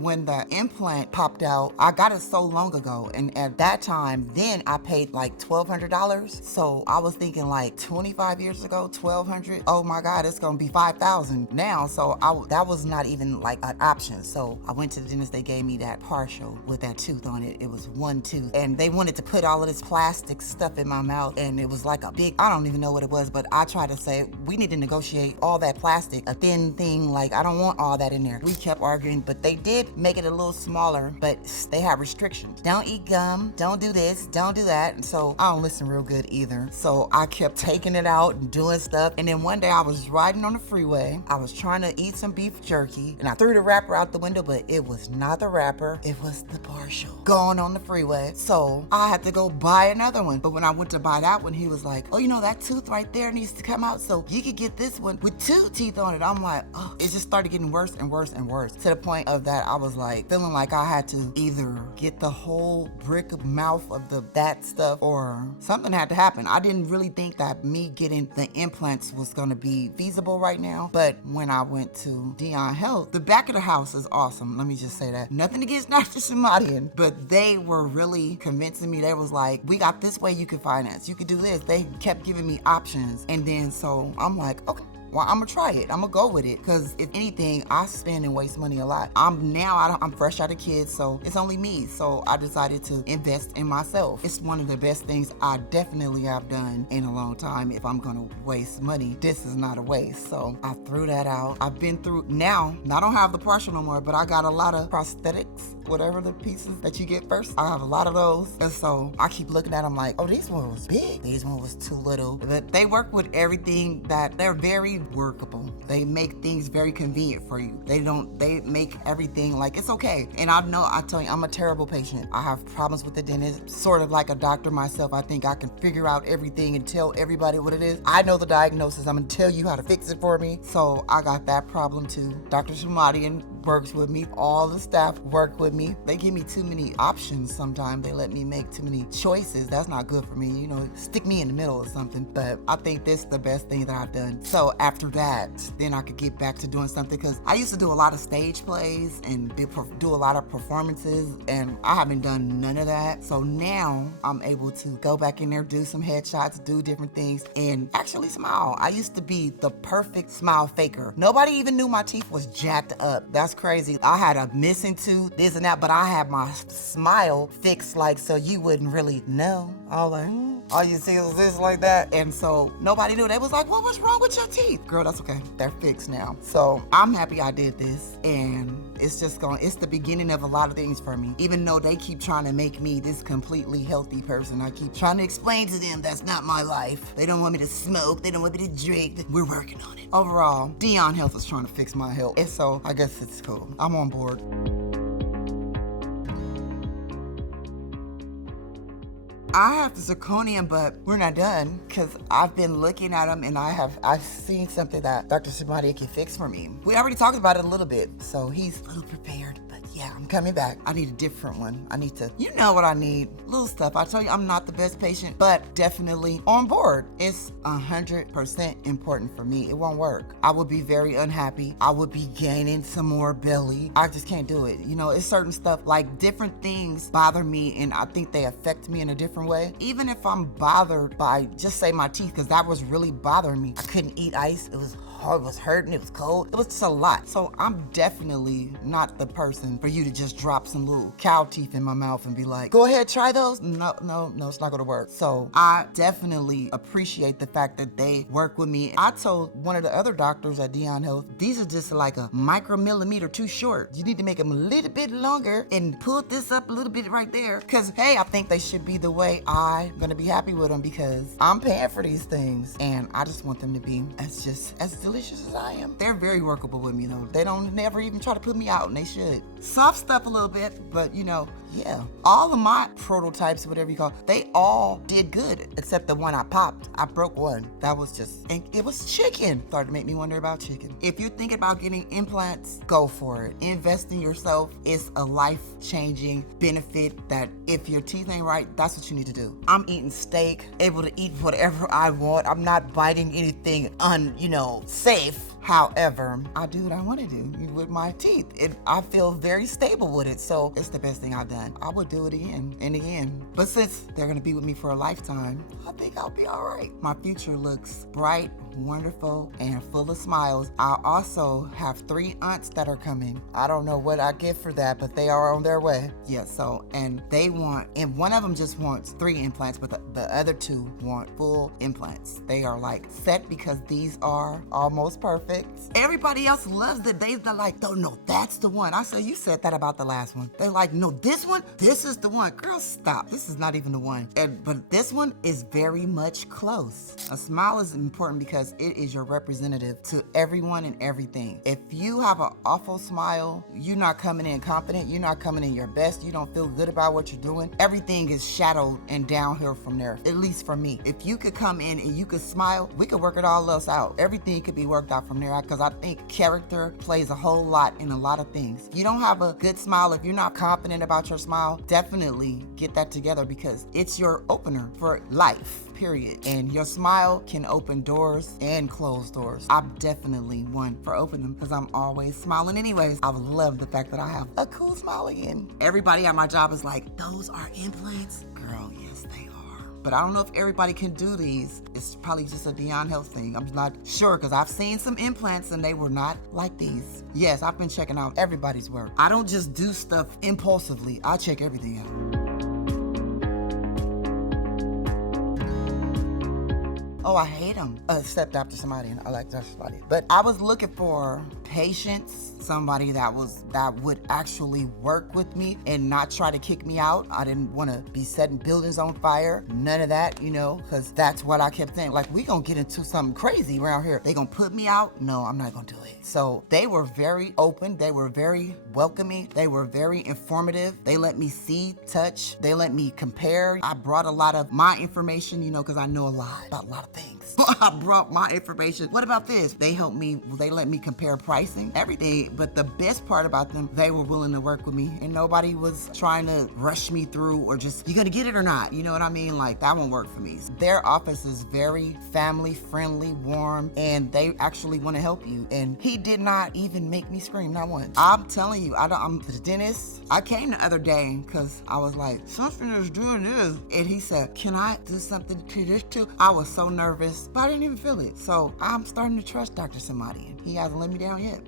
when the implant popped out, I got it so long ago. And at that time, then I paid like $1,200. So I was thinking like 25 years ago, $1,200. Oh my God, it's gonna be $5,000 now. So that was not even like an option. So I went to the dentist. They gave me that partial with that tooth on it. It was one tooth, and they wanted to put all of this plastic stuff in my mouth, and it was like a big, I don't even know what it was, but I tried to say, we need to negotiate all that plastic, a thin thing, like I don't want all that in there. We kept arguing, but they did make it a little smaller, but they have restrictions. Don't eat gum, don't do this, don't do that. And so I don't listen real good either. So I kept taking it out and doing stuff. And then one day I was riding on the freeway. I was trying to eat some beef jerky, and I threw the wrapper out the window, but it was not the wrapper, it was the partial going on the freeway. So I had to go buy another one. But when I went to buy that one, he was like, oh, you know, that tooth right there needs to come out, so you could get this one with 2 teeth on it. I'm like, oh, it just started getting worse and worse and worse, to the point of that I was like feeling like I had to either get the whole brick of mouth of that stuff, or something had to happen. I didn't really think that me getting the implants was going to be feasible right now. But when I went to Dion Health, the back of the house is awesome. Let me just say that. Nothing against Dr. Samadian, but they were really convincing me. They was like, we got this way you can finance. You could do this. They kept giving me options. And then so I'm like, okay, well, I'm gonna try it. I'm gonna go with it, because if anything, I spend and waste money a lot. I'm fresh out of kids, so it's only me. So I decided to invest in myself. It's one of the best things I definitely have done in a long time. If I'm gonna waste money, this is not a waste. So I threw that out. I've been through, now I don't have the partial no more, but I got a lot of prosthetics, whatever the pieces that you get first. I have a lot of those. And so I keep looking at them like, oh, this one was big. These one was too little. But they work with everything, that they're very workable. They make things very convenient for you. They make everything like it's okay. And I tell you, I'm a terrible patient. I have problems with the dentist, sort of like a doctor myself. I think I can figure out everything and tell everybody what it is. I know the diagnosis. I'm gonna tell you how to fix it for me. So I got that problem too. Dr. Samadian works with me. All the staff work with me. They give me too many options sometimes. They let me make too many choices. That's not good for me. You know, stick me in the middle or something. But I think this is the best thing that I've done. So after that, then I could get back to doing something, because I used to do a lot of stage plays and do a lot of performances, and I haven't done none of that. So now I'm able to go back in there, do some headshots, do different things, and actually smile. I used to be the perfect smile faker. Nobody even knew my teeth was jacked up. That's crazy. I had a missing tooth, this and that, but I had my smile fixed, like, so you wouldn't really know. All like, all you see is this like that. And so nobody knew. They was like, what was wrong with your teeth? Girl, that's okay. They're fixed now. So I'm happy I did this. And it's the beginning of a lot of things for me. Even though they keep trying to make me this completely healthy person, I keep trying to explain to them that's not my life. They don't want me to smoke. They don't want me to drink. We're working on it. Overall, Dion Health is trying to fix my health. And so I guess it's cool. I'm on board. I have the zirconium, but we're not done, because I've been looking at them, and I've seen something that Dr. Samadian can fix for me. We already talked about it a little bit, so he's a little prepared. But yeah, I'm coming back. I need a different one. I need to, you know what I need? Little stuff. I tell you, I'm not the best patient, but definitely on board. It's 100% important for me. It won't work. I would be very unhappy. I would be gaining some more belly. I just can't do it. You know, it's certain stuff, like different things bother me, and I think they affect me in a different way. Even if I'm bothered by, just say, my teeth, because that was really bothering me. I couldn't eat ice. It was hard, it was hurting, it was cold. It was just a lot. So I'm definitely not the person for you to just drop some little cow teeth in my mouth and be like, go ahead, try those. No, it's not gonna work. So I definitely appreciate the fact that they work with me. I told one of the other doctors at Dion Health, these are just like a micromillimeter too short. You need to make them a little bit longer and pull this up a little bit right there. Cause hey, I think they should be the way I'm gonna be happy with them, because I'm paying for these things and I just want them to be as delicious as I am. They're very workable with me though. They don't never even try to put me out, and they should. Soft stuff a little bit, but you know, yeah. All of my prototypes, whatever you call it, they all did good, except the one I popped. I broke one. That was just, and it was chicken. Started to make me wonder about chicken. If you're thinking about getting implants, go for it. Invest in yourself. It's a life-changing benefit that if your teeth ain't right, that's what you need to do. I'm eating steak, able to eat whatever I want. I'm not biting anything safe. However, I do what I want to do with my teeth. I feel very stable with it, so it's the best thing I've done. I would do it again and again. But since they're going to be with me for a lifetime, I think I'll be all right. My future looks bright, wonderful, and full of smiles. I also have 3 aunts that are coming. I don't know what I get for that, but they are on their way. Yeah, and they want, and one of them just wants 3 implants, but the other 2 want full implants. They are like set because these are almost perfect. Everybody else loves it. They're like, oh no, that's the one. I said, you said that about the last one. They're like, no, this one, this is the one. Girl, stop. This is not even the one. But this one is very much close. A smile is important because it is your representative to everyone and everything. If you have an awful smile, you're not coming in confident, you're not coming in your best, you don't feel good about what you're doing, everything is shadowed and downhill from there, at least for me. If you could come in and you could smile, we could work it all else out. Everything could be worked out from there, because I think character plays a whole lot in a lot of things. You don't have a good smile, if you're not confident about your smile, definitely get that together, because it's your opener for life. Period. And your smile can open doors and close doors. I'm definitely one for opening them because I'm always smiling anyways. I love the fact that I have a cool smile again. Everybody at my job is like, those are implants? Girl, yes, they are. But I don't know if everybody can do these. It's probably just a Dion Health thing. I'm not sure, because I've seen some implants and they were not like these. Yes, I've been checking out everybody's work. I don't just do stuff impulsively. I check everything out. Oh, I hate them. Except Dr. Samadian. I like Dr. Samadian. But I was looking for patience, somebody that would actually work with me and not try to kick me out. I didn't want to be setting buildings on fire. None of that, because that's what I kept saying. Like, we gonna get into something crazy around here. They gonna put me out? No, I'm not gonna do it. So they were very open. They were very welcoming. They were very informative. They let me see, touch. They let me compare. I brought a lot of my information, because I know a lot about a lot of things. I brought my information. What about this? They helped me. They let me compare pricing, everything. But the best part about them, they were willing to work with me, and nobody was trying to rush me through or just, you gonna get it or not? You know what I mean? Like, that won't work for me. Their office is very family friendly, warm, and they actually want to help you. And he did not even make me scream, not once. I'm telling you, I'm the dentist. I came the other day because I was like, something is doing this. And he said, can I do something to this too? I was so nervous, but I didn't even feel it. So I'm starting to trust Dr. Samadian. He hasn't let me down yet.